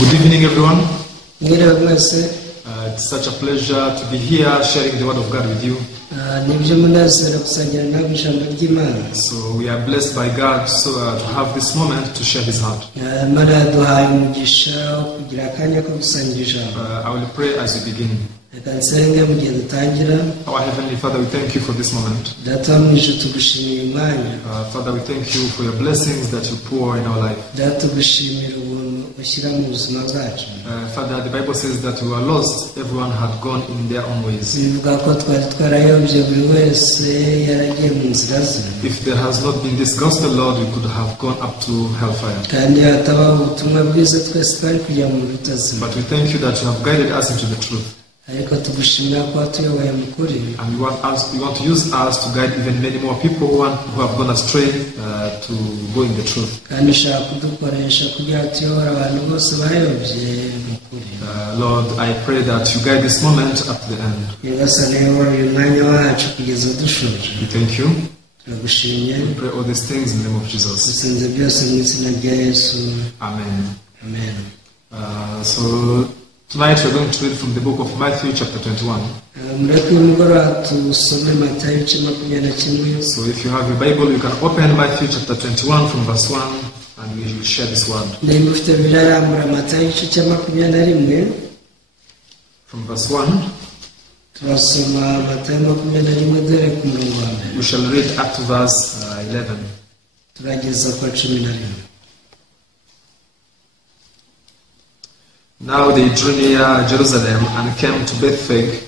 Good evening, everyone. Mwese It's such a pleasure to be here sharing the Word of God with you. nibyo munezero kusangira nawe ijambo ry'Imana. So we are blessed by God to have this moment to share His heart. Imana yaduhaye umugisha wo kugira akanya ko gusangira ijambo. I will pray as we begin. Reka nsenge mu gihe dutangira. Our Heavenly Father, we thank you for this moment. Data mu ijuru tugushimira umwanya. Father, we thank you for your blessings that you pour in our life. Data tugushimira ubuntu ushyira mu buzima bwacu. Father, the Bible says that we were lost, everyone had gone in their own ways. Bivuga ko twari twarayobye buri wese yaragiye mu nzira ze. If there has not been this gospel, Lord, we could have gone up to hellfire. Kandi hataba ubutumwa bwiza twese twari kujya mu rutazima. But we thank you that you have guided us into the truth. Ariko tugushimira ko watuyoboye mu kuri. And you want to use us to guide even many more people who have gone astray to go in the truth. Kandi ushaka kudukoresha kugira tuyobore abantu bose bayobye mu kuri. Lord, I pray that you guide this moment up to the end. Nyagasani uyobore uyu mwanya wacu kugeza dushoje. We thank you. Turagushimye. We pray all these things in the name of Jesus. Dusenze byose mu izina rya Yesu. Amen. Amen. So tonight we're going to read from the book of Matthew chapter 21. Mureke uyu mugoroba tusome Matayo ibice 21. So if you have your Bible, you can open Matthew chapter 21 from verse 1 and we will share this word. Niba ufite birarambura Matayo ibice 21 From verse 1, turasoma Matayo 21 dore ku murongo wa mbere. we shall read up to verse 11. Turageza kwa 11. Now they drew near Jerusalem and came to Bethphage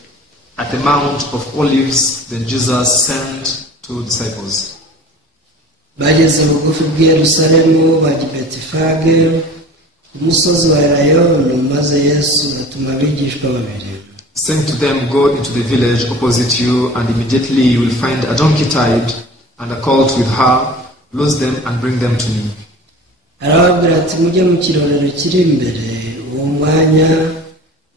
at the Mount of Olives. Then Jesus sent two disciples. Bageze bugufi bw'i Yerusalemu bajya i Betifage umusozi wa Elayono, maze Yesu atuma abigishwa babiri. Saying to them, go into the village opposite you, and immediately you will find a donkey tied and a colt with her. Loose them and bring them to me. Arababwira ati mujye mu kirorero kiri imbere, uwo mwanya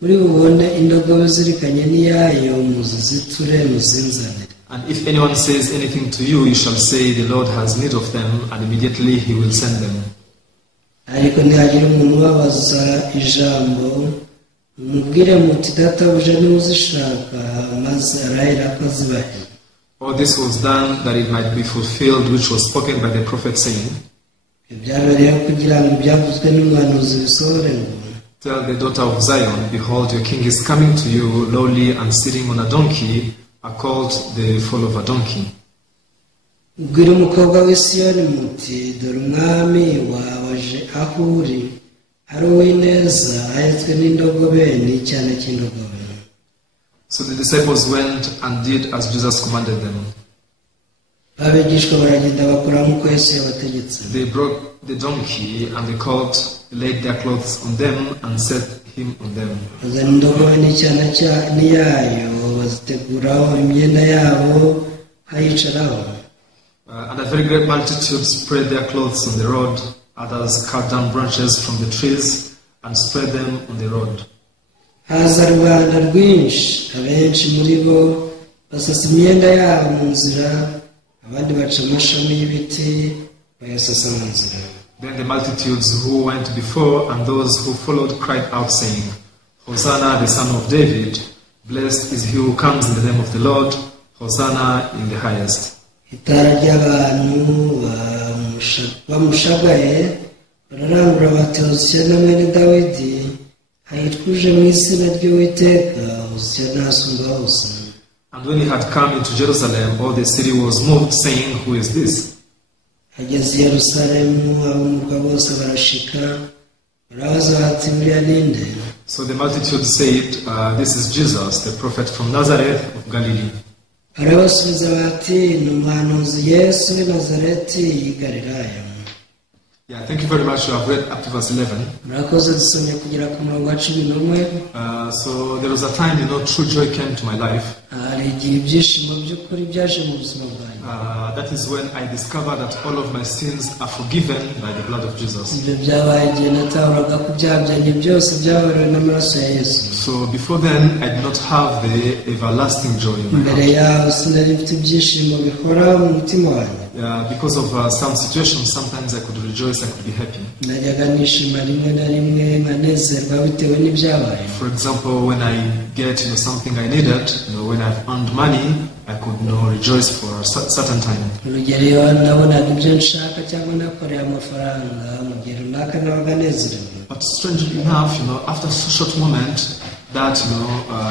muri bubone indogobe zirikanye n'iyayo, muziziture muzinzanire. And if anyone says anything to you, you shall say, the Lord has need of them, and immediately he will send them. Ariko ntihagira umuntu ubabaza ijambo, mubwire muti databuja niwe uzishaka, maze arahira ko azibahe. All this was done that it might be fulfilled which was spoken by the prophet, saying, Ibyabereyeho kugira ngo ibyavuzwe n'umuhanuzi bisohore ngo, tell the daughter of Zion, behold, your king is coming to you, lowly and sitting on a donkey, a colt, the foal of a donkey. ubwire umukobwa w'i Siyoni muti dore umwami waje aho uri, ari uw'ineza, ahetswe n'indogobe n'icyana cy'indogobe. So the disciples went and did as Jesus commanded them. Abigishwa baragenda bakora nk'uko Yesu yabategetse. They brought the donkey and the colt, laid their clothes on them, and set him on them. Bazana indogobe n'icyana n'iyayo, baziteguraho imyenda yabo, ayicaraho. And a very great multitude spread their clothes on the road. Others cut down branches from the trees and spread them on the road. Haza rubanda rwinshi, abenshi muri bo basasa imyenda yabo mu nzira, abandi baca amashami y'ibiti bayasasa mu nzira. Then the multitudes who went before and those who followed cried out, saying, Hosanna, the son of David, blessed is he who comes in the name of the Lord, Hosanna in the highest. Itara ry'abantu bamushagaye bararangura bati Hosiyana mwene Dawidi, hahirwa mu izina ry'Uwiteka, Hosiyana hasumba hose. And when he had come into Jerusalem, all the city was moved, saying, who is this? Ageze i Yerusalemu, ab'umurwa bose barashika, barabaza bati buriya ninde? So the multitude said, this is Jesus, the prophet from Nazareth of Galilee. Barabasubiza bati ni umuhanuzi Yesu w'i Nazareti y'i Galilaya. Yeah, thank you very much. You have read up to verse 11. Murakoze dusomye kugera ku murongo wa 11. So there was a time, true joy came to my life. Hari igihe ibyishimo by'ukuri byaje mu buzima bwanjye. That is when I discovered that all of my sins are forgiven by the blood of Jesus. Ibyo byabaye igihe natahuraga ko ibyaha byanjye byose byababariwe n'amaraso ya Yesu. So before then, I did not have the everlasting joy in my Mbere heart. yaho sinari mfite ibyishimo bihora mu mutima wanjye. because of some situations, sometimes I could rejoice, I could be happy. najyaga nishima rimwe na rimwe nkanezerwa bitewe n'ibyabaye. For example, when I get something I needed, when I've earned money, I could rejoice for a certain time. urugero iyo nabonaga ibyo nshaka cyangwa nakoreye amafaranga mu gihe runaka nabaga nezerewe. But strangely enough, after a short moment, that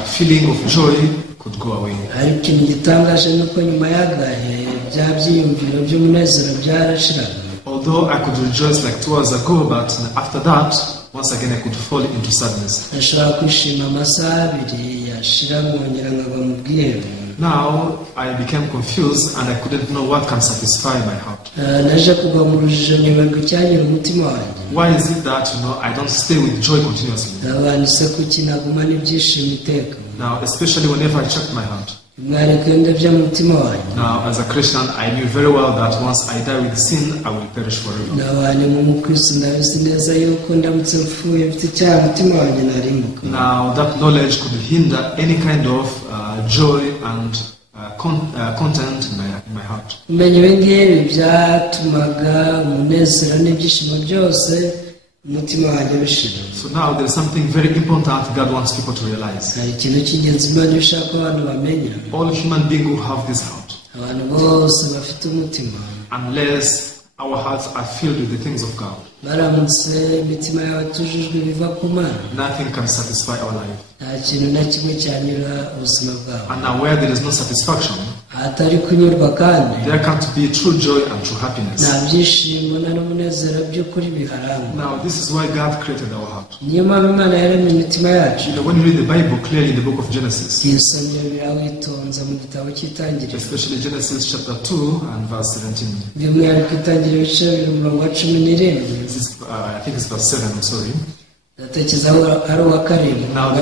feeling of joy could go away. ariko ikintu gitangaje ni uko nyuma y'agahe bya byiyumviro by'umunezero byarashiraga. Although I could rejoice like 2 hours ago, but after that, once again I could fall into sadness. nashobora kwishima amasaha abiri yashira nkongera nkagwa mu bwihebe. Now I became confused and I couldn't know what can satisfy my heart. naje kugwa mu rujijo nyoberwa icyanyura umutima wanjye. Why is it that I don't stay with joy continuously? abantu se kuki nagumana ibyishimo iteka. Now, especially whenever I check my heart. mwareka iyo ndebye mu mutima wanjye. Now, as a Christian, I knew very well that once I die with sin, I will perish forever. n'abantu nk'umukristo ndabizi neza yuko ndamutse mfuye mfite icyaha umutima wanjye narimbuka. Now, that knowledge could hinder any kind of joy and content in my heart. kumenya ibi ngibi byatumaga umunezero n'ibyishimo byose umutima wanjye bishira. So now there is something very important God wants people to realize. hari ikintu cy'ingenzi Imana ishaka ko abantu bamenya. All human beings who have this heart, abantu bose bafite umutima, unless our hearts are filled with the things of God, baramutse imitima yabo atujijwe biva ku Mana, nothing can satisfy our life. nta kintu na kimwe cyanyura ubuzima bwabo. And now where there is no satisfaction, ahatari kunyurwa kandi there can't be true joy and true happiness. nta byishimo na n'umunezero by'ukuri biharangwa. Now this is why God created our heart. niyo mpamvu Imana yaremye imitima yacu. When you read the Bible clearly in the book of Genesis, iyo usomye birawitonza mu gitabo cy'itangiriro, especially Genesis chapter 2 and verse 17. by'umwihariko itangiriro ibice bibiri umurongo wa 17. This is, I think it's verse 7, I'm sorry. ndatekereza ari uwa karindwi. Now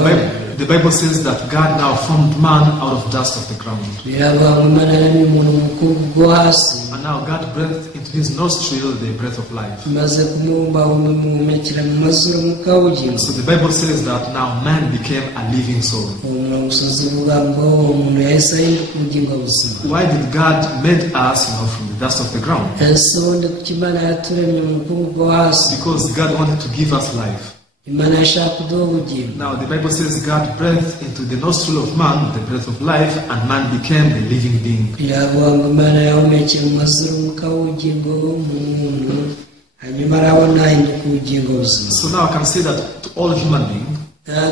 the Bible says that God now formed man out of dust of the ground. biravuga ngo Imana yaremye umuntu mu mukungugu bwo hasi, And now God breathed into his nostril the breath of life. maze kumuhumekera mu mazuru umwuka w'ubugingo. So the Bible says that now man became a living soul. uwo murongo usoza uvuga ngo umuntu yahise ahinduka ubugingo buzima. Why did God made us from the dust of the ground? ese ubundi kuki Imana yaturemye mu mukungugu bwo hasi? Because God wanted to give us life. Imana yashaka kuduha ubugingo. Now the Bible says God breathed into the nostril of man the breath of life, and man became the living being. biravuga ngo Imana yahumekeye mu mazuru umwuka w'ubugingo mu muntu, hanyuma arabona ahinduka ubugingo buzima. So now I can say that to all human beings,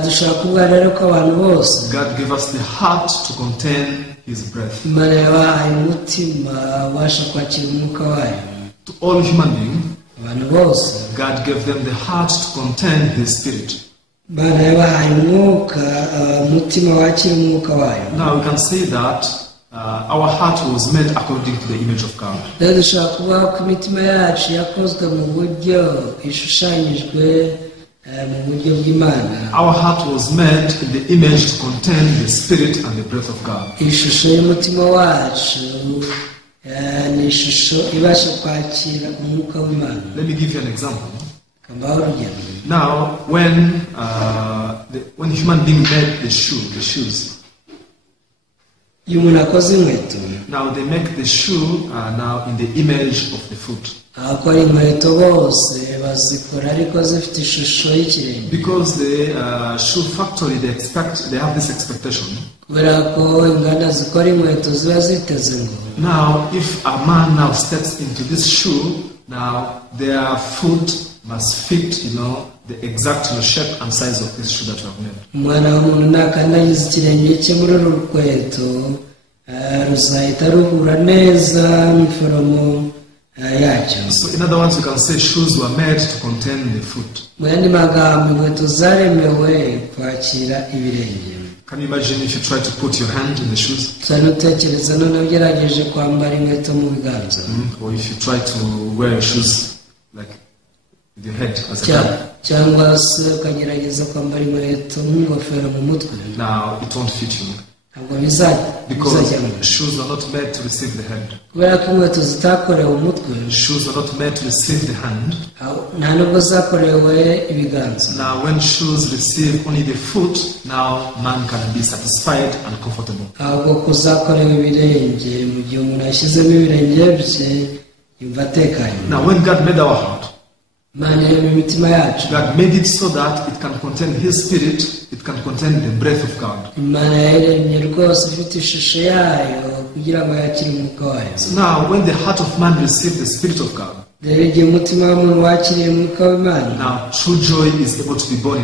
dushobora kuvuga rero ko abantu bose God gave us the heart to contain his breath. Imana yabahaye umutima ubasha kwakira umwuka wayo. To all human beings, abantu bose God gave them the heart to contain his spirit. Imana yabahaye umwuka, umutima wakira umwuka wayo. Now we can say that our heart was made according to the image of God. rero dushobora kuvuga ko imitima yacu yakozwe mu buryo ishushanyijwe mu buryo bw'Imana. Our heart was made in the image to contain the spirit and the breath of God. ishusho y'umutima wacu ni ishusho ibasha kwakira umwuka w'Imana. Let me give you an example. kambaho urugero. Now, when human being made the shoes, iyo umuntu akoze inkweto, now they make the shoe now in the image of the foot. abakora inkweto bose bazikora ariko zifite ishusho y'ikirenge. Because the shoe factory, they have this expectation. kubera ko inganda zikora inkweto ziba ziteze ngo Now, if a man now steps into this shoe, now their foot must fit, the exact shape and size of this shoe that you have made. umwana w'umuntu nakandagiza ikirenge cye muri uru rukweto, ruzahita ruhura neza n'iforomo yacyo. So, in other words, you can say shoes were made to contain the foot. mu yandi magambo, inkweto zaremewe kwakira ibirenge. Can you imagine if you try to put your hand in the shoes? cyane utekereza none ugerageje kwambara inkweto mu biganza, Or if you try to wear your shoes like with your head as a cap. cyangwa se ukagerageza kwambara inkweto nk'ingofero mu mutwe, Now it won't fit you. ntabwo bizajya Because mu shoes are not made to receive the head. kubera ko inkweto zitakorewe umutwe Shoes are not made to receive the hand. nta nubwo zakorewe ibiganza. Now, when shoes receive only the foot, now man can be satisfied and comfortable. ahubwo kuzakorewe ibirenge mu gihe umuntu yashyizemo ibirenge bye yumva atekanye. Now, when God made our heart, Imana irema imitima yacu. God made it so that it can contain His Spirit, it can contain the breath of God. Imana yaremye rwose ifite ishusho yayo kugira ngo yakire umwuka wayo. So now, when the heart of man receives the Spirit of God, rero igihe umutima w'umuntu wakiriye umwuka w'Imana, now true joy is able to be born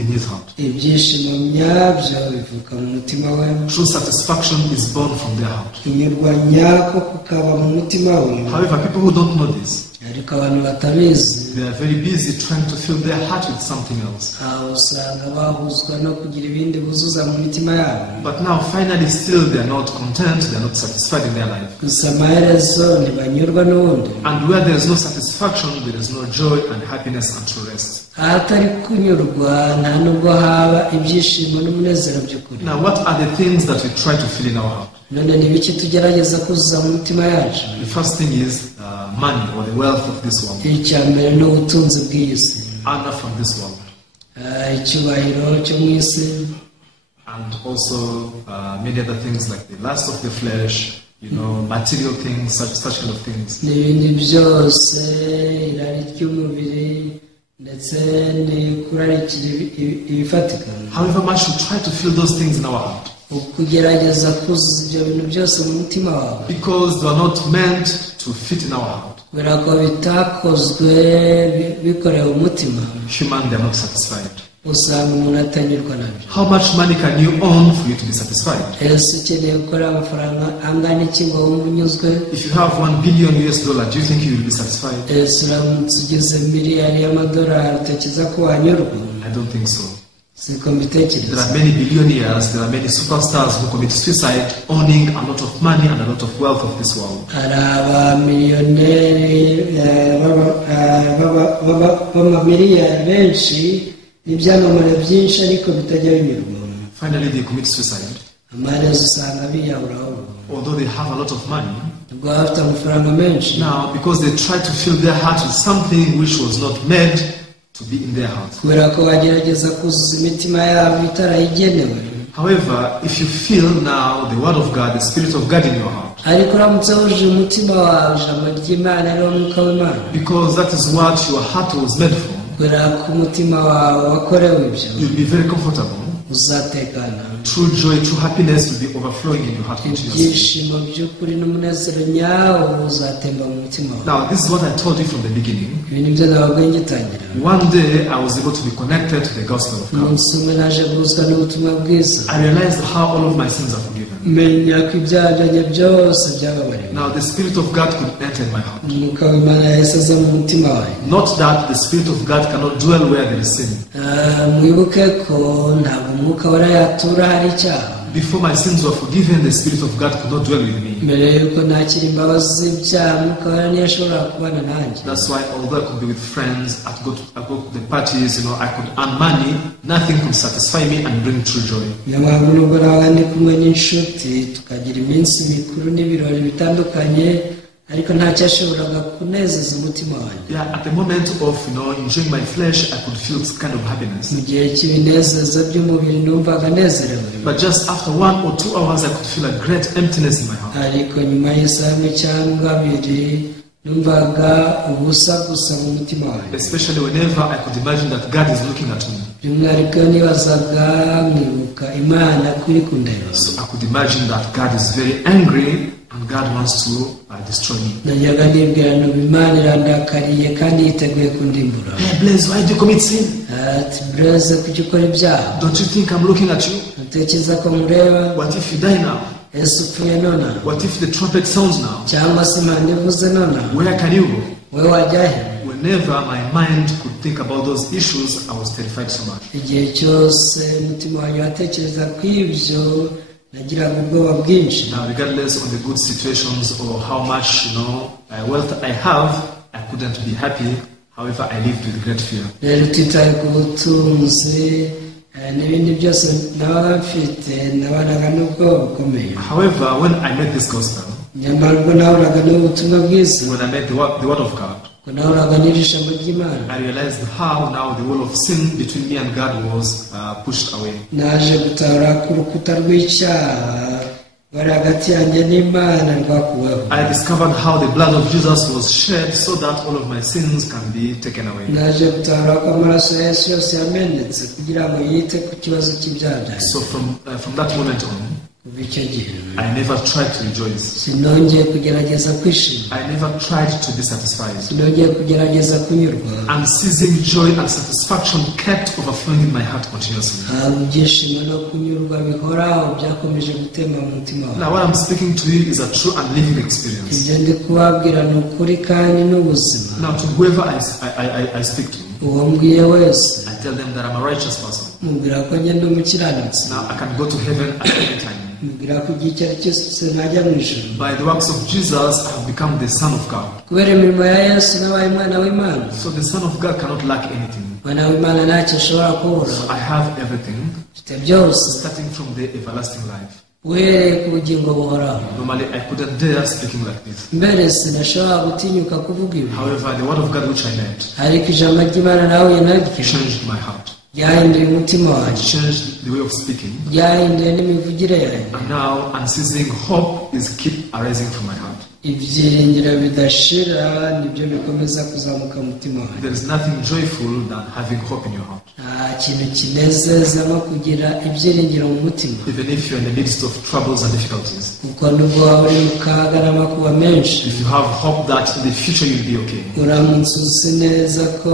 in his heart. ibyishimo nyabyo bivuka mu mutima we. True satisfaction is born from their heart. kunyurwa nyako kukaba mu mutima we. However, people who don't know this, ariko abantu batabizi, they are very busy trying to fill their heart with something else. aho usanga bahuzwa no kugira ibindi buzuza mu mitima yabo. But now, finally, still they are not content, they are not satisfied in their life. gusa amaherezo ntibanyurwa n'ubundi. And where there is no satisfaction, there is no joy and happiness and true rest. ahatari kunyurwa nta nubwo haba ibyishimo n'umunezero by'ukuri. Now, what are the things that we try to fill in our heart? none ni biki tugerageza kuzuza mu mitima yacu? The first thing is money or the wealth of this world, icya mbere ni ubutunzi bw'iyi si, honor from this world, icyubahiro cyo mu isi, and also many other things like the lust of the flesh, material things, such kind of things. n'ibindi byose, irari ry'umubiri ndetse kurarikira ibifatika. However much we try to fill those things in our heart, kugerageza kuzuza ibyo bintu byose mu mutima wawe, because they are not meant to fit in our heart. kubera ko bitakozwe bikorewe umutima, Human, they are not satisfied. usanga umuntu atanyurwa nabyo. How much money can you earn for you to be satisfied? ese ukeneye gukora amafaranga angana iki ngo wumve unyuzwe? If you have $1 billion, do you think you will be satisfied? ese uramutse ugeze miliyari y'amadolari utekereza ko wanyurwa? I don't think so. siko There mbitekereza. are many billionaires, there are many superstars who commit suicide, owning a lot of money and a lot of wealth of this world. hari abamiliyoneri b'amamiliyari benshi n'ibyamamare byinshi ariko bitajya binyurwa. Finally, they commit suicide. amaherezo usanga biyahuraho Although they have a lot of money, ubwo baba bafite amafaranga menshi, now because they try to fill their heart with something which was not made to be in their heart. kubera ko bagerageza kuzuza imitima yabo itarayigenewe. However, if you feel now the word of God, the Spirit of God in your heart, ariko uramutse wujuje umutima wawe ijambo ry'Imana ariwo mwuka w'Imana, because that is what your heart was made for, kubera ko umutima wawe wakorewe ibyo, you'll be very comfortable. uzatekana. True joy, true happiness will be overflowing in your heart. In Jesus' name. ibyishimo by'ukuri n'umunezero nyawo uzatemba mu mutima wawe. Now, this is what I told you from the beginning. ibi ni byo nababwiye ngitangira. One day, I was able to be connected to the gospel of God. umunsi umwe naje guhuzwa n'ubutumwa bwiza, I realized how all of my sins are forgiven. menya ko ibyaha byanjye byose byababariwe. Now, the Spirit of God could enter in my heart. umwuka w'Imana yahise aza mu mutima wawe. Not that the Spirit of God cannot dwell where there is sin. mwibuke ko ntabwo umwuka wera yatura hari icyaha. Before my sins were forgiven, the Spirit of God could not dwell with me. mbere yuko nakira imbabazi z'ibyaha, umwuka wera ntiyashobora kubana nanjye. That's why, although I could be with friends, I could go to the parties, I could earn money, nothing could satisfy me and bring true joy. niyo mpamvu nubwo nabaga ndi kumwe n'inshuti tukagira iminsi mikuru n'ibirori bitandukanye, ariko nta cyashoboraga kunezeza umutima wanjye. Yeah, at the moment of enjoying my flesh, I could feel this kind of happiness. mu gihe cy'ibinezeza by'umubiri numvaga nezerewe, But just after 1 or 2 hours, I could feel a great emptiness in my heart. ariko nyuma y'isaha imwe cyangwa abiri numvaga ubusa gusa mu mutima wanjye. Especially whenever I could imagine that God is looking at me. by'umwihariko nibazaga nkibuka Imana kuri kundeba. So I could imagine that God is very angry and God wants to destroy me. najyaga nibwira ngo Imana irandakariye kandi yiteguye kundimbura. Hey, Blaise, why do you commit sin? ati Blaise, kuki ukora ibyaha? Don't you think I'm looking at you? utekereza ko mureba? What if you die now? ese upfuye nona? What if the trumpet sounds now? cyangwa se Imana ivuze nona? Where can you go? wowe wajya he? Whenever my mind could think about those issues, I was terrified so much. igihe cyose umutima wanjye watekereza ku ibyo nagiraga ubwoba bwinshi. Now, regardless of the good situations or how much wealth I have, I couldn't be happy. However, I lived with great fear. rero tutitaye ku butunzi n'ibindi byose nabaga mfite nabanaga n'ubwoba bukomeye. However, when I met this gospel, nyamara ubwo nahoraga n'ubutumwa bwiza, when I met the word of God, ubwo nahoraga n'ijambo ry'Imana, I realized how now the wall of sin between me and God was pushed away. naje gutahura ku rukuta rw'icyaha bari hagati yanjye n'Imana rwakuweho. I discovered how the blood of Jesus was shed so that all of my sins can be taken away. naje gutahura ko amaraso ya Yesu yose yamenetse kugira ngo yite ku kibazo cy'ibyaha byanjye. So from that moment on, kuva icyo gihe I never tried to rejoice. sinongeye kugerageza kwishima, I never tried to be satisfied. sinongeye kugerageza kunyurwa. Unceasing joy and satisfaction kept overflowing in my heart continuously. ntabwo ibyishimo no kunyurwa bihoraho byakomeje gutema mu mutima wawe. Now what I'm speaking to you is a true and living experience. ibyo ndi kubabwira ni ukuri kandi n'ubuzima. Now to whoever I speak to, uwo mbwiye wese I tell them that I'm a righteous person. mubwira ko ngenda umukiranutsi, Now I can go to heaven at any time. mubwira ko igihe icyo ari cyo cyose najya mu ijuru. By the works of Jesus, I have become the Son of God. kubera imirimo ya Yesu nabaye umwana w'Imana. So the Son of God cannot lack anything. umwana w'Imana ntacyo ashobora kubura. So I have everything, mfite byose starting from the everlasting life. uhereye ku bugingo buhoraho. Normally I couldn't dare speaking like this. mbere sinashobora gutinyuka kuvuga ibi, However, the word of God which I met ariko ijambo ry'Imana nahuye naryo changed my heart. ryahinduye umutima It wanjye, changed the way of speaking. ryahinduye n'imivugire yanjye. And now unceasing hope is keep arising from my heart. ibyiringiro bidashira nibyo bikomeza kuzamuka mu mutima wanjye. There is nothing joyful than having hope in your heart. nta kintu kinezeza nko kugira ibyiringiro mu mutima, Even if you're in the midst of troubles and difficulties. kuko nubwo waba uri mu kaga n'amakuba menshi, If you have hope that in the future you'll be okay. uramutse uzi neza ko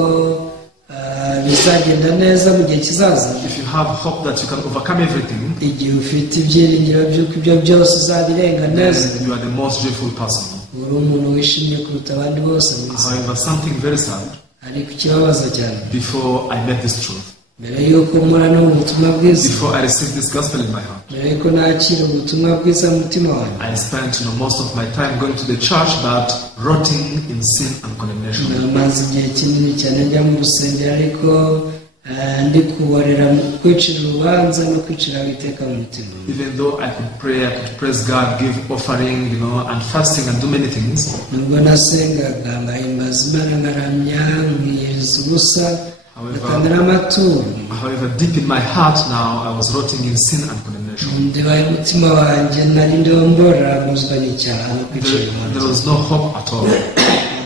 bizagenda neza mu gihe kizaza. If you have hope that you can overcome everything, igihe ufite ibyiringiro by'uko ibyo byose uzabirenga neza, then you are the most joyful person. uri umuntu wishimye kuruta abandi bose mu isi. However, something very sad, ariko ikibabaza cyane, before I met this truth, mbere y'uko mpura n'ubu butumwa bwiza, before I received this gospel in my heart, mbere y'uko nakira ubutumwa bwiza mu mutima wanjye, I spent most of my time going to the church but rotting in sin and condemnation. namaze igihe kinini cyane njya mu rusengero, ariko ndi kuborera mu kwicira urubanza no kwicira iteka mu mutima. Even though I could pray, I could praise God, give offering, and fasting and do many things. nubwo nasengaga ngahimbaza Imana, ngaramya, nkiyiriza ubusa, ngatanga n'amaturo, However, deep in my heart now, I was rotting in sin and condemnation. ndibaye umutima wanjye nari ndiho mbora mbuzwa n'icyaha no kwicira urubanza. There was no hope at all.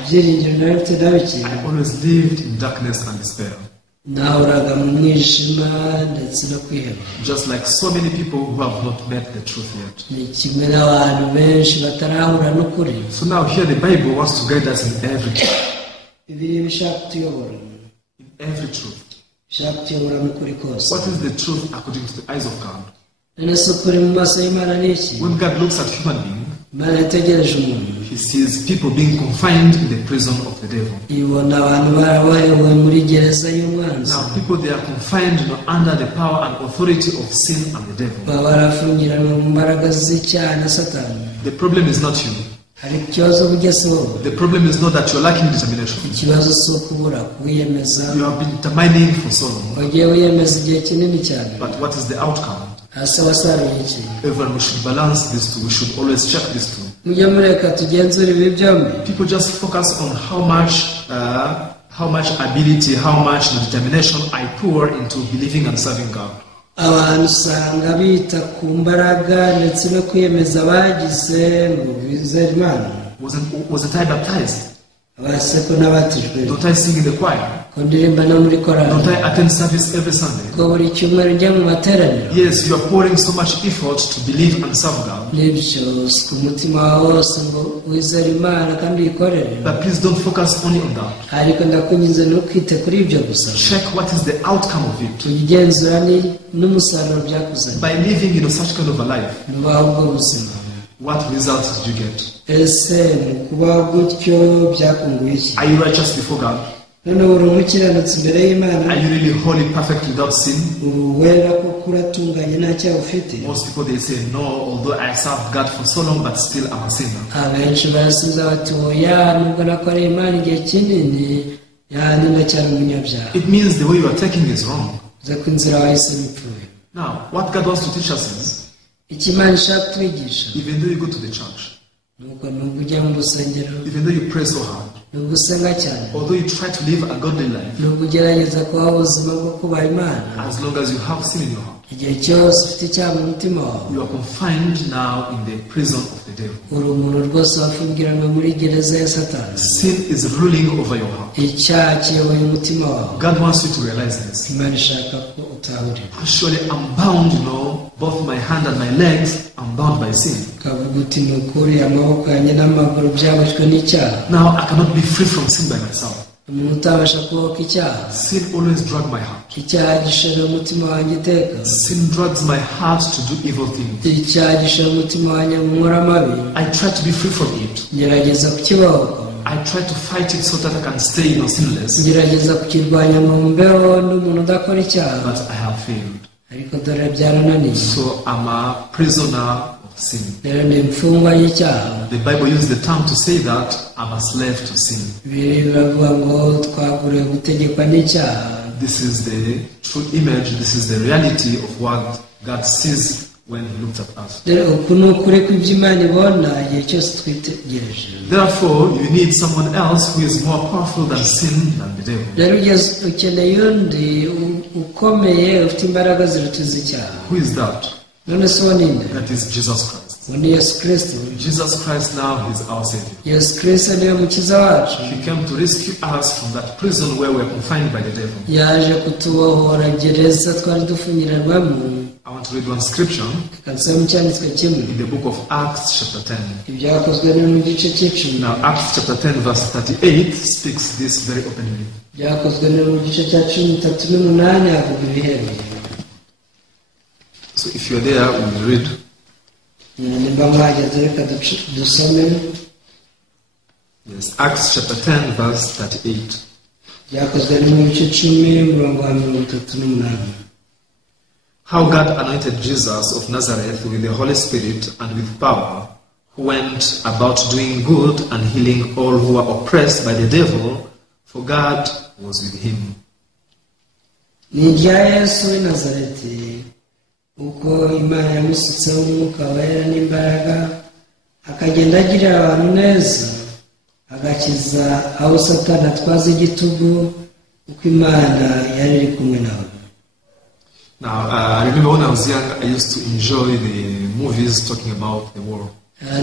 ibyiringiro nari mfite nabikira, I always lived in darkness and despair. nahoraga mu mwijima ndetse no kwiheba. Just like so many people who have not met the truth yet. ni kimwe n'abantu benshi batarahura n'ukuri. So now here the Bible wants to guide us in every truth. Bibiliya bishaka kutuyobora, In every truth. bishaka kutuyobora mu kuri kose. What is the truth according to the eyes of God? none se ukuri mu maso y'Imana ni iki? When God looks at human being, Imana yategereje umuntu, He sees people being confined in the prison of the devil. ibona abantu barabohewe muri gereza y'umwanzi, Now people, they are confined under the power and authority of sin and the devil. baba barafungiranwa mu mbaraga z'icyaha na Satani. The problem is not you. hari ikibazo bugeze wowe, The problem is not that you are lacking determination. ikibazo si ukubura kuwiyemeza. You have been determining for so long. wagiye wiyemeza igihe kinini cyane, But what is the outcome? hasi wasaruye iki? Everyone, we should balance these two. We should always check these two. mujye mureka tugenzure ibi byombi. People just focus on how much ability, how much determination I pour into believing and serving God. abantu usanga bita ku mbaraga ndetse no kwiyemeza bagize ngo bizere Imana. Wasn't I baptized? abase ko nabatijwe, Don't I sing in the choir? ko ndirimba no muri korali, Don't I attend service every Sunday? ko buri cyumweru njya mu materaniro. Yes, you are pouring so much effort to believe and serve God. nibyo ku mutima wawe wose ngo wizere Imana kandi uyikorere, But please don't focus only on that. ariko ndakunyuze ntukite kuri ibyo gusa. Check what is the outcome of it. tugenzura n'umusaruro byakuzanye. By living such kind of a life, nubaho ubwo buzima, what results did you get? ese mu kubaho gutyo byakunguye iki? Are you righteous before God? none uri umukiranutsi imbere y'Imana? Are you really holy, perfect, without sin? uwera koko uratunganye nta cyaha ufite? Most people, they say, no, although I served God for so long, but still I'm a sinner. abenshi barasubiza bati oya, nubwo nakoreye Imana igihe kinini, yani ndacyari umunyabyaha. It means the way you are taking is wrong. uze ko inzira wahisemo ipfuye. Now, what God wants to teach us is, icyo Imana ishaka kutwigisha even though you go to the church, nuko nubwo ujya mu rusengero, even though you pray so hard, nubwo usenga cyane, although you try to live a godly life, nubwo ugerageza kubaho ubuzima bwo kubaha Imana, as long as you have sin in your heart, igihe cyose ufite icyaha mu mutima wawe, you are confined now in the prison of the devil. uri umuntu rwose wafungiranwe muri gereza ya Satani. Sin is ruling over your heart. icyaha kiyoboye umutima wawe. God wants you to realize this. Imana ishaka ko utahurira. Actually, I'm bound, both my hand and my legs, I'm bound by sin. ukavuga uti ni ukuri amaboko yanjye n'amaguru byabujwe n'icyaha. Now, I cannot be free from sin by myself. umuntu utabasha kubohoka icyaha. Sin always drags my heart. icyaha gishora umutima wanjye iteka. Sin drags my heart to do evil things. icyaha gishora umutima wanjye mu nkora mabi. I try to be free from it. ngerageza kukibohoka. I try to fight it so that I can stay sinless. ngerageza kukirwanya mu mbeho n'umuntu udakora icyaha. But I have failed. ariko dore byarananiye. So I'm a prisoner of sin. rero ni imfungwa y'icyaha. The Bible uses the term to say that I'm a slave to sin. biravuga ngo twaguriwe gutegekwa n'icyaha. This is the true image, this is the reality of what God sees when He looks at us. rero uku ni ukuri kw'ibyo Imana ibona igihe cyose twitegereje. Therefore, you need someone else who is more powerful than sin, than the devil. rero ukeneye undi ukomeye ufite imbaraga ziruta iz'icyaha. Who is that? none se uwo ni nde? That is Jesus Christ. uwo ni Yesu Kristo. Jesus Christ now is our Savior. Yesu Kristo niwe mukiza wacu. He came to rescue us from that prison where we are confined by the devil. yaje kutubohora gereza twari dufungiranwamo. I want to read one scripture kansaba mu cyanditswe kimwe. in the book of Acts chapter 10. ibyakozwe no mu gice cy'icumi. Now Acts chapter 10 verse 38 speaks this very openly. byakozwe no mu gice cya 18 havuga ibihereye. So if you are there, we will read. nimba mwageze reka dusome. Yes, Acts chapter 10 verse 38. byakozwe no mu gice 10 umurongo wa 38. How God anointed Jesus of Nazareth with the Holy Spirit and with power, who went about doing good and healing all who were oppressed by the devil, for God was with him. ni ibya Yesu w'i Nazareti, uko Imana yamusutseho umwuka wera n'imbaraga, akagenda agirira abantu neza, agakiza aho Satani atwaza igitugu, uko Imana yari iri kumwe nawe. Now, I remember when I was young, I used to enjoy the movies talking about the war.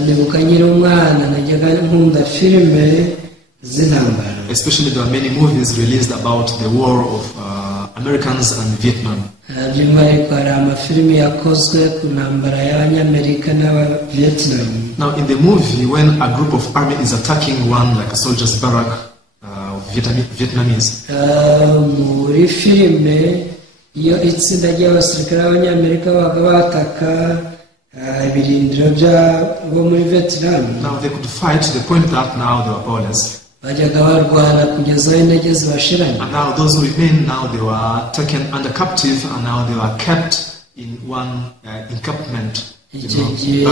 nibuka nkiri umwana najyaga nkunda filime z'intambara. Especially there are many movies released about the war of Americans and Vietnam. by'umwihariko hari amafilime yakozwe ku ntambara y'abanyamerika n'abavietnam. Now, in the movie, when a group of army is attacking one, like a soldier's barrack of Vietnamese, muri filime iyo itsinda ry'abasirikare b'abanyamerika babaga bataka ibirindiro by'abo muri Vietnam. now they could fight to the point that now they were powerless. bajyaga barwana kugeza aho intege zibashiranye. And now those who remained, now they were taken under captive, and now they were kept in one encampment. icyo gihe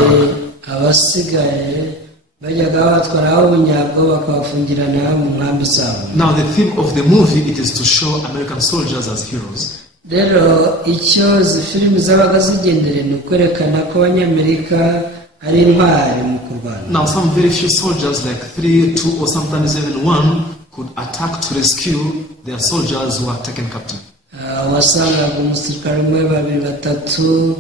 abasigaye bajyaga batwaraho ubunyago bakabafungirana mu nkambi zabo. Now the theme of the movie, it is to show American soldiers as heroes. rero icyo izi filime zabaga zigendere ni ukwerekana ko abanyamerika ari intwari mu kurwana. Now some very few soldiers, like 3, 2, or sometimes even 1, could attack to rescue their soldiers who are taken captive. wasangaga umusirikare umwe, babiri, batatu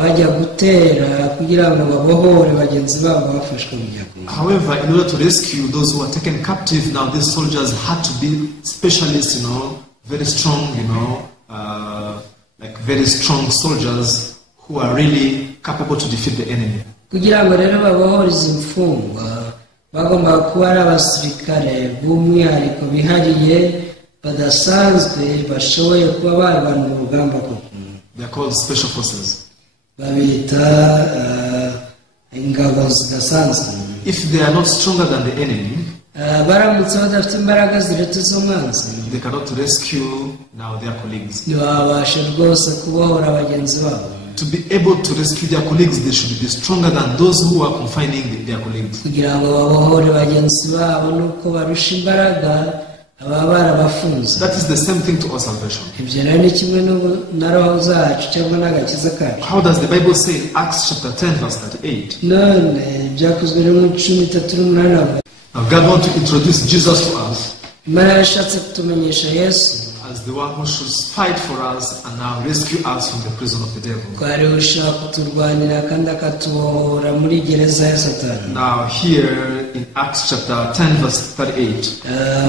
bajya gutera kugira ngo babohore bagenzi babo bafashwe mu gihugu. However, in order to rescue those who are taken captive, now these soldiers had to be specialists, very strong, like very strong soldiers who are really capable to defeat the enemy. kugira ngo rero babohore izi mfungwa bagomba kuba ari abasirikare b'umwihariko bihariye badasanzwe bashoboye kuba barwana urugamba koko. They are called special forces. babita ingabo zidasanzwe. If they are not stronger than the enemy, baramutse badafite imbaraga ziruta iz'umwanzi, they cannot rescue now their colleagues. ntibabasha rwose kubohora bagenzi babo. To be able to rescue their colleagues, they should be stronger than those who are confining their colleagues. kugira ngo babohore bagenzi babo nuko barusha imbaraga aba barabafunze. That is the same thing to our salvation. Ibyo rero ni kimwe na roho zacu cyangwa n'agakiza kacu. How does the Bible say in Acts chapter 10 verse 38? None byakozwe no mu 13:8. Now God wants to introduce Jesus to us Imana yashatse kutumenyesha Yesu as the one who should fight for us and now rescue us from the prison of the devil. ko ari we ushaka kuturwanira kandi akatubohora muri gereza ya Satani. Now here in Acts chapter 10 verse 38,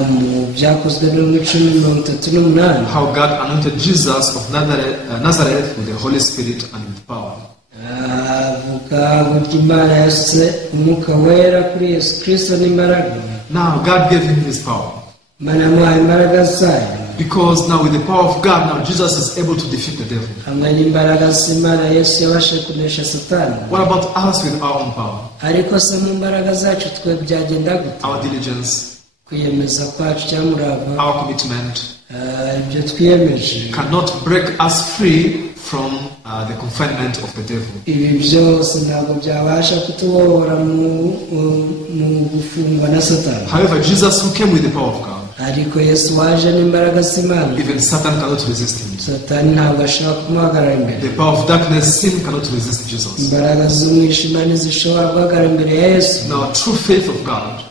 Mu byakozwe no mu 13:8. how God anointed Jesus of Nazareth with the Holy Spirit and with power. Avuga uburyo Imana yasutse umwuka wera kuri Yesu Kristo n'imbaraga. Now God gave him his power. Imana yamuhaye imbaraga zayo. Because now with the power of God, now Jesus is able to defeat the devil. Hamwe n'imbaraga z'Imana Yesu yabashije kunesha Satani. What about us with our own power? Ariko se mu mbaraga zacu twe byagenda gute? Our diligence, Kwiyemeza kwacu cyangwa umurava, our commitment ibyo twiyemeje cannot break us free from the confinement of the devil. ibi byose ntabwo byabasha kutubohora mu gufungwa na Satani. However, Jesus who came with the power of God, Ariko Yesu waje n'imbaraga z'Imana. even Satan cannot resist him. Satani ntabwo ashobora kumuhagarara imbere. The power of darkness, sin cannot resist Jesus. Imbaraga z'umwijima ntizishobora guhagarara imbere ya Yesu. Now, true faith of God,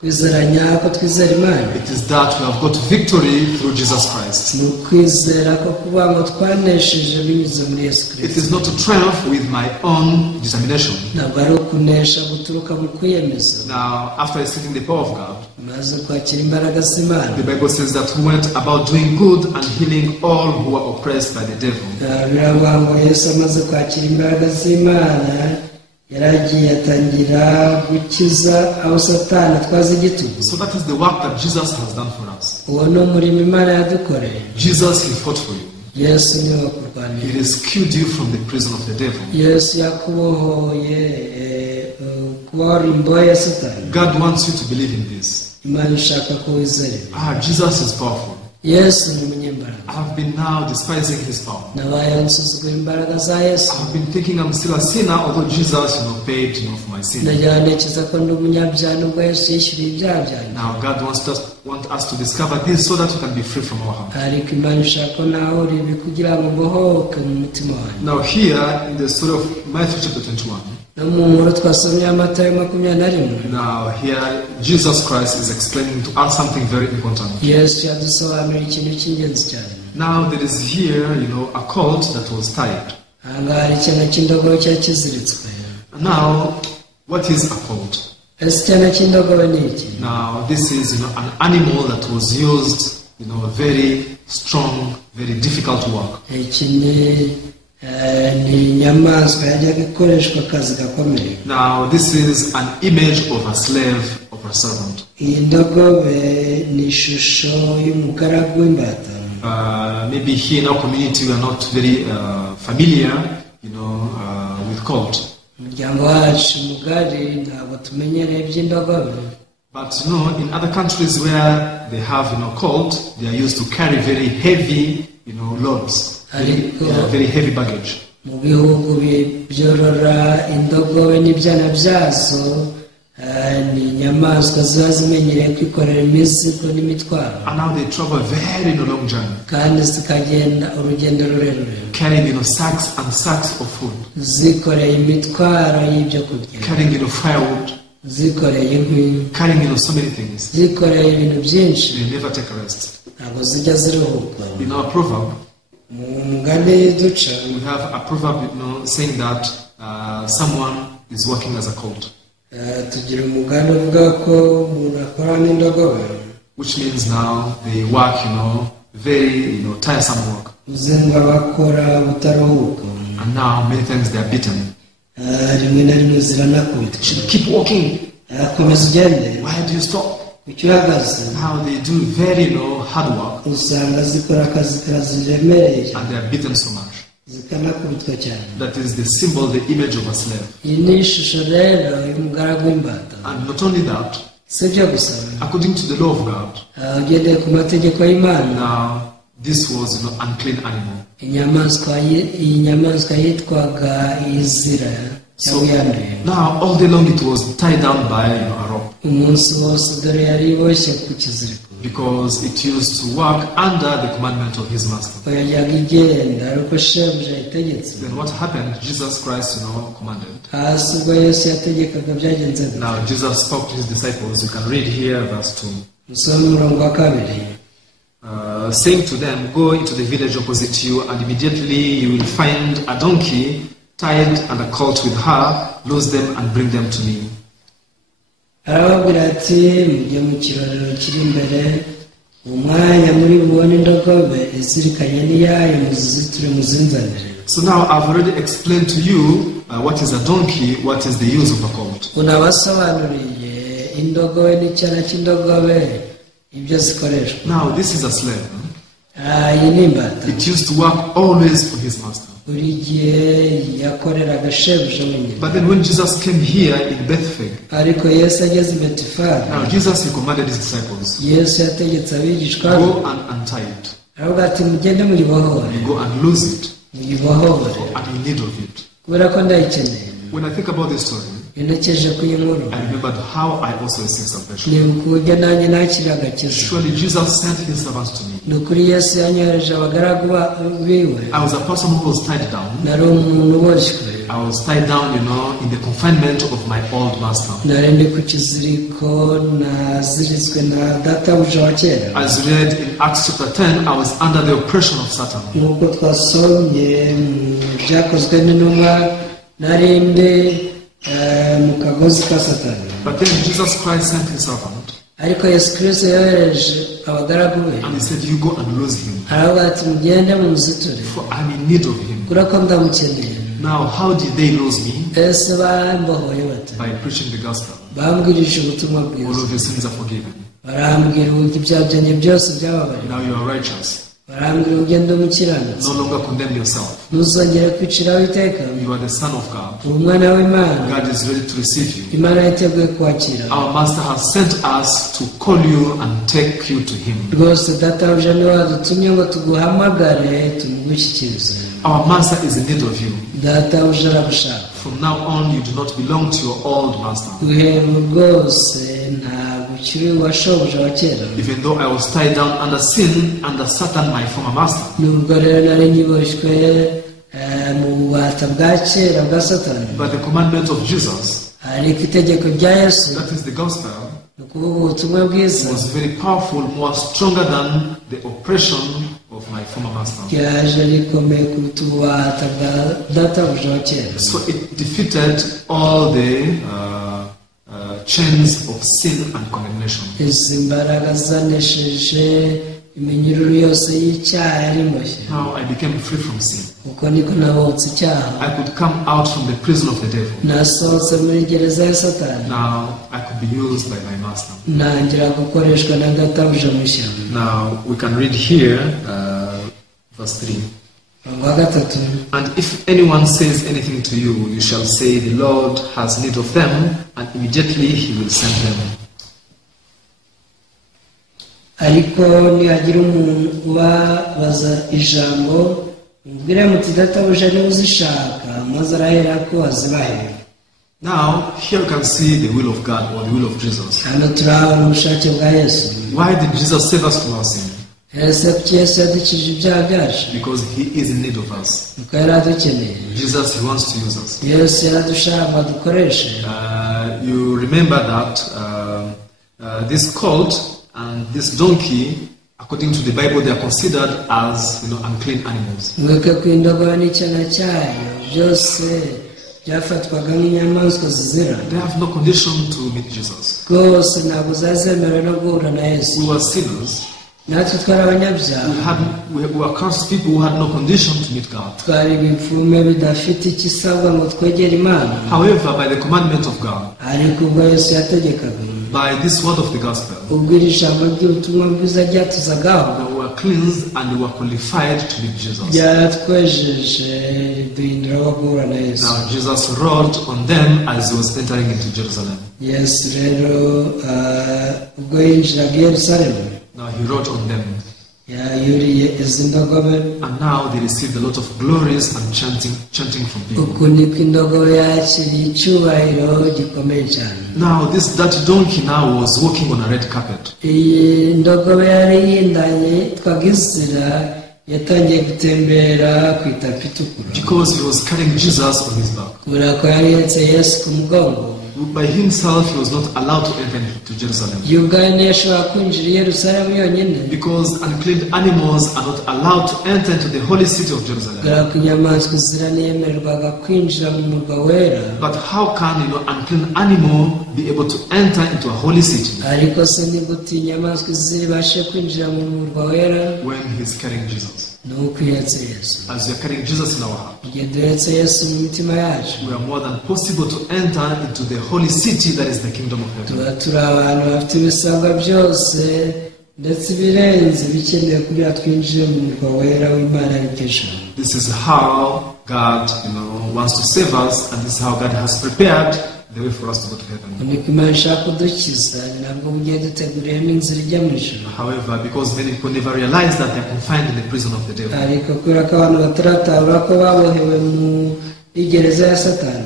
Kwizera nyako twizera Imana it is that we have got victory through Jesus Christ. ni ukwizera ko kuba ngo twanesheje binyuze muri Yesu It Kristo. is not to triumph with my own determination. Ntabwo ari ukunesha guturuka mu kwiyemeza. Now, after receiving the power of God, Maze kwakira imbaraga z'Imana. the Bible says that we went about doing good and healing all who were oppressed by the devil. Biravuga ngo Yesu amaze kwakira imbaraga z'Imana yaragiye atangira gukiza aho Satani atwaza igitugu. So that is the work that Jesus has done for us. Uwo ni umurimo Imana yadukoreye. Jesus, he fought for you. Yesu niwe He wakurwanira. rescued you from the prison of the devil. Yesu yakubohoye kuba wari imbohe ya Satani. God wants you to believe in this. Imana ishaka ko wizera. Jesus is powerful. Yesu ni umunyembaraga. I have been now despising his power. Nabaye nsuzugura imbaraga za Yesu. I have been thinking I'm still a sinner, although Jesus, paid, for my sin. Najya ntekereza ko ndi umunyabyaha nubwo Yesu yishyuriye ibyaha byanjye. Now God wants us to discover this so that we can be free from our harm. Ariko Imana ishaka ko nawe uri ibi kugira ngo mbohoke mu mutima wanjye. Now here in the story of Matthew chapter 21, No mu nkuru twasomye Matayo 21. now here Jesus Christ is explaining to us something very important. Yesu yadusobanurira ikintu cy'ingenzi cyane. Now there is here, a colt that was tied. Ahangaha hari ikintu cy'indogobe cyari kiziritswe. Now, what is a colt? Ese icyana cy'indogobe ni iki? Now this is, an animal that was used, very strong, very difficult work. Iki ni inyamaswa yajyaga ikoreshwa akazi gakomeye. Now this is an image of a slave, of a servant. Iyi ndogobe ni ishusho y'umugaragu w'imbata. Maybe here in our community we are not very familiar, with colt. Umuryango wacu mugari ntabwo tumenyereye iby'indogobe. But in other countries where they have, colt, they are used to carry very heavy, loads, very heavy baggage. Mu bihugu byorora indogobe n'ibyana byazo ni inyamaswa ziba zimenyereye kwikorera imizigo n'imitwaro. And now they travel very long journey. Kandi zikagenda urugendo rurerure. Carrying, sacks and sacks of food. Zikoreye imitwaro y'ibyo kurya. Carrying, firewood. Zikoreye inkwi. Carrying, so many things. Zikoreye ibintu byinshi. They never take a rest. Ntabwo zijya ziruhuka. In our proverb, mu mugani duca, we have a proverb, saying that someone is working as a colt. Tugira umugani uvuga ko umuntu akora n'indogobe. Which means now they work, very, tiresome work. Uzenga bakora butaruhuka. And now many times they are beaten. Rimwe na rimwe ziranakubitwa. Should keep walking. Komeza ugende. Why do you stop? Kuki uhagaze? Now they do very, hard work. Usanga zikora akazi karaziremereye. And they are beaten so much. Zikanakubitwa cyane. That is the symbol, the image of a slave. Iyi ni ishusho rero y'umugaragu w'imbata. And not only that, sibyo gusa, according to the law of God, ugendeye ku mategeko y'Imana, now this was an unclean animal. iyi nyamaswa yitwaga izira cyangwa yanduye. Now all day long it was tied down by a rope. Umunsi wose dore yari iboshye ku kiziriko. because it used to work under the commandment of his master. ko yajyaga igenda ari uko shebuja itegetse. Then what happened? Jesus Christ, commanded. hasi ubwo yesu yategekaga byagenze gute? Now Jesus spoke to his disciples. You can read here verse 2. musome umurongo wa kabiri. Saying to them, go into the village opposite you, and immediately you will find a donkey tied and a colt with her. Loose them and bring them to me. arababwira ati mujye mu kirorero kiri imbere, umwanya muri bubone indogobe izirikanye n'iyayo muziziture muzinzanire. So now I've already explained to you what is a donkey, what is the use of a colt. unabasobanuriye indogobe n'icyana cy'indogobe ibyo zikoreshwa. Now this is a slave. iyi ni imbata. It used to work always for his master. buri gihe yakoreraga shebuja wenyine. But then when Jesus came here in Bethphage, ariko yesu ageze i betifage, now Jesus he commanded his disciples, yesu yategetse abigishwa be, go and untie it. aravuga ati mugende muyibohore, You go and lose it. muyibohore I'm in need of it. kubera ko ndayikeneye. When I think about this story, nekeje ku iyi nkuru, I remembered how I also received salvation. nibuka uburyo nanjye nakiriye agakiza. Surely Jesus sent his servants to me. ni ukuri yesu yanyohereje abagaragu biwe. I was a person who was tied down. nari umuntu uboshywe. I was tied down, in the confinement of my old master. nari ndi ku kiziriko naziritswe na databuja wa kera. As read in Acts chapter 10, I was under the oppression of Satan. nk'uko twasomye mu byakozwe n'intumwa, nari ndi mu kagozi ka satani. But then Jesus Christ sent his servant, ariko yesu kirisito yohereje abagaragu be, and he said, you go and lose him, aravuga ati mugende mumuziture for I'm in need of him. kubera ko ndamukeneye. Now, how did they lose me? ese bambohoye bate? By preaching the gospel. bambwirije ubutumwa All bwiza, of your sins are forgiven. barambwira uburyo ibyaha byanjye byose byababariwe, Now you are righteous. barambwira uburyo ndi umukiranutsi, No longer condemn yourself. ntuzongere kwiciraho iteka, You are the Son of God. uri umwana w'imana, God is ready to receive you. imana yiteguye kwakira. Our Master has sent us to call you and take you to Him. rwose databuja niwe wadutumye ngo tuguhamagare tumugushyikirize. Our Master is in need of you. databuja aragushaka. From now on, you do not belong to your old master. guhera rwose ntabwo ukiri uwa shobuja wa kera. Even though I was tied down under sin, under Satan, my former master. nubwo rero nari nyiboshywe mu bubata bwa kera bwa satani, But the commandment of Jesus, ariko itegeko rya yesu, that is the gospel, ni ukuvuga ubutumwa bwiza, was very powerful, more stronger than the oppression of my former master. ryaje rikomeye kuruta ububata bwa databuja wa kera. So it defeated all the chains of sin and condemnation. izi mbaraga zanesheje iminyururu yose y'icyaha yari imboshye. Now I became free from sin. uko niko nabotse icyaha, I could come out from the prison of the devil. nasohotse muri gereza ya satani, Now I could be used by my master. ntangira gukoreshwa na databuja mushya. Now we can read here, verse 3. umurongo wa gatatu. And if anyone says anything to you, you shall say, the Lord has need of them, and immediately he will send them. ariko nihagira umuntu ubabaza ijambo, mubwire muti databuja niwe uzishaka, maze arahera ko azibahera. Now, here you can see the will of God or the will of Jesus. hano turahabona ubushake bwa yesu. Why did Jesus save us from our sin? ese kuki yesu yadukije ibyaha byacu? Because he is in need of us. nuko yari adukeneye. Jesus, he wants to use us. yesu yaradushaka ngo adukoreshe. You remember that this colt and this donkey, according to the Bible, they are considered as unclean animals. mwibuke ko indogobe n'icyana cyayo byose byafatwaga nk'inyamaswa zizira. They have no condition to meet Jesus. rwose ntabwo zazemerewe no guhura na yesu. We were sinners. natwe twari abanyabyaha, We were cursed people who had no condition to meet God. twari ibipfume bidafite ikisabwa ngo twegere imana. However, by the commandment of God, ariko ubwo yesu yategekaga, by this word of the gospel, ubwo iri jambo ry'ubutumwa bwiza ryatuzagaho, we were cleansed and we were qualified to meet Jesus. byaratwejeje duhindura abo guhura na yesu. Now Jesus wrote on them as he was entering into Jerusalem. yesu rero ubwo yinjiraga i yerusalemu, Now he wrote on them. yayuriye izi ndogobe. And now they received a lot of glories and chanting from people. Uku niko indogobe yakiriye icyubahiro gikomeye cyane. Now that donkey now was walking on a red carpet. Iyi ndogobe yari yindanye twagizira yatangiye gutembera ku itapi itukura. Because he was carrying Jesus on his back. Kubera ko yari yetse Yesu ku mugongo. By himself, he was not allowed to enter into Jerusalem. Because unclean animals are not allowed to enter into the holy city of Jerusalem. But how can unclean animal be able to enter into a holy city when he is carrying Jesus? As we are carrying Jesus in our heart, we are more than possible to enter into the holy city that is the kingdom of heaven. This is how God wants to save us, and this is how God has prepared the way for us to go to heaven. However, because many people never realize that they are confined in the prison of the devil.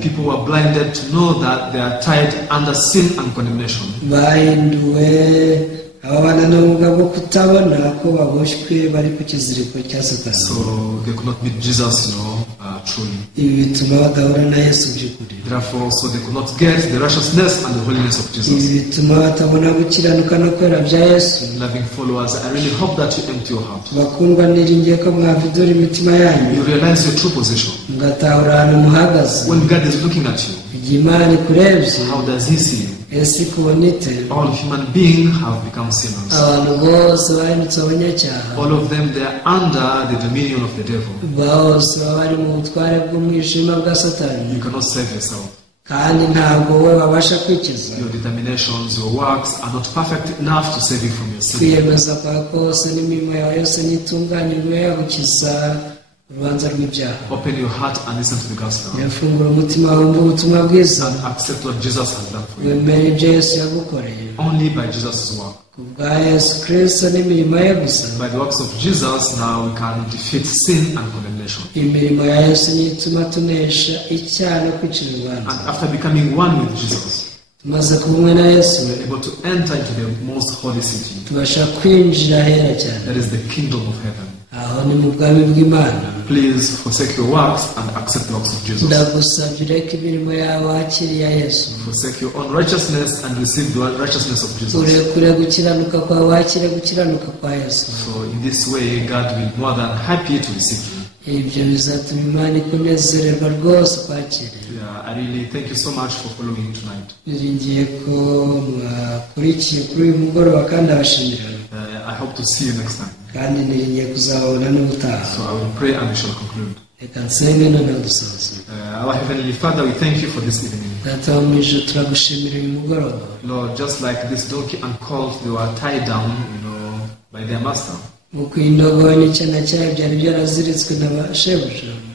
People were blinded to know that they are tied under sin and condemnation. So they could not meet Jesus, truly. Therefore, so they could not get the righteousness and the holiness of Jesus. Loving followers, I really hope that you empty your heart. You realize your true position. When God is looking at you, how does he see you? All human beings have become sinners. All of them, they are under the dominion of the devil. You cannot save yourself. Your determinations, your works are not perfect enough to save you from your sin. Open your heart and listen to the gospel. And accept what Jesus has done for you. Only by Jesus' work. By the works of Jesus, now we can defeat sin and condemnation. And after becoming one with Jesus, we are able to enter into the most holy city. That is the kingdom of heaven. Please forsake your works and accept the works of Jesus. Forsake your own righteousness and receive the righteousness of Jesus. So in this way, God will be more than happy to receive you. I really thank you so much for following tonight. I hope to see you next time. So I will pray and we shall conclude. Our Heavenly Father, we thank you for this evening. Lord, just like this donkey and colt, they were tied down, by their master. They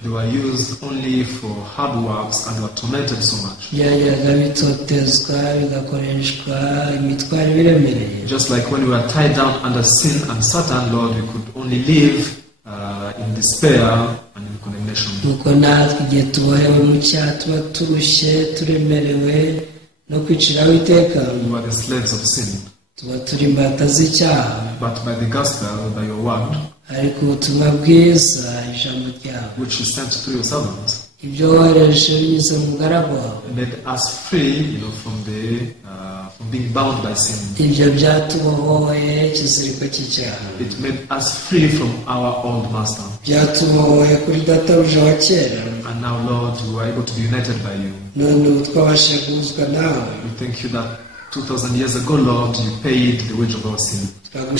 were used only for hard works and were tormented so much. Just like when we were tied down under sin and Satan, Lord, we could only live in despair and in condemnation. We were the slaves of sin. But by the gospel, by your word, which you sent through your servants, made us free, from being bound by sin. It made us free from our old master. And now, Lord, we are able to be united by you. We thank you that 2,000 years ago, Lord, you paid the wage of our sin. And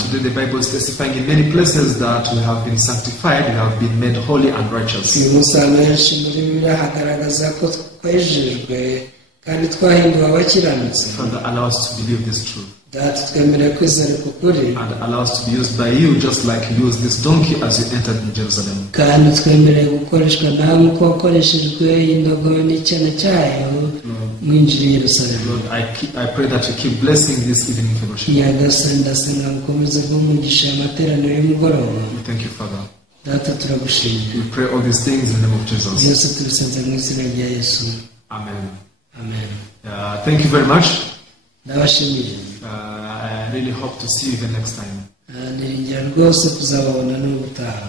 today the Bible is testifying in many places that we have been sanctified, we have been made holy and righteous. Father, allow us to believe this truth. data twemereye kwizera ku kuri and allow us to be used by you just like you used this donkey as you entered in Jerusalem. kandi twemereye gukoreshwa nawe nk'uko wakoreshejwe indogobe n'icyana cyayo mwinjira i Yerusalemu. Lord, I pray that you keep blessing this evening fellowship. nyagasani ndasenga mukomeze kumugisha amateraniro y'umugoroba. We thank you, Father. data turagushimira. We pray all these things in the name of Jesus. byose tubisenze mu izina rya Yesu. Amen. amen. Thank you very much. ndabashimiye. I really hope to see you the next time. niringira rwose kuzababona n'ubutaha.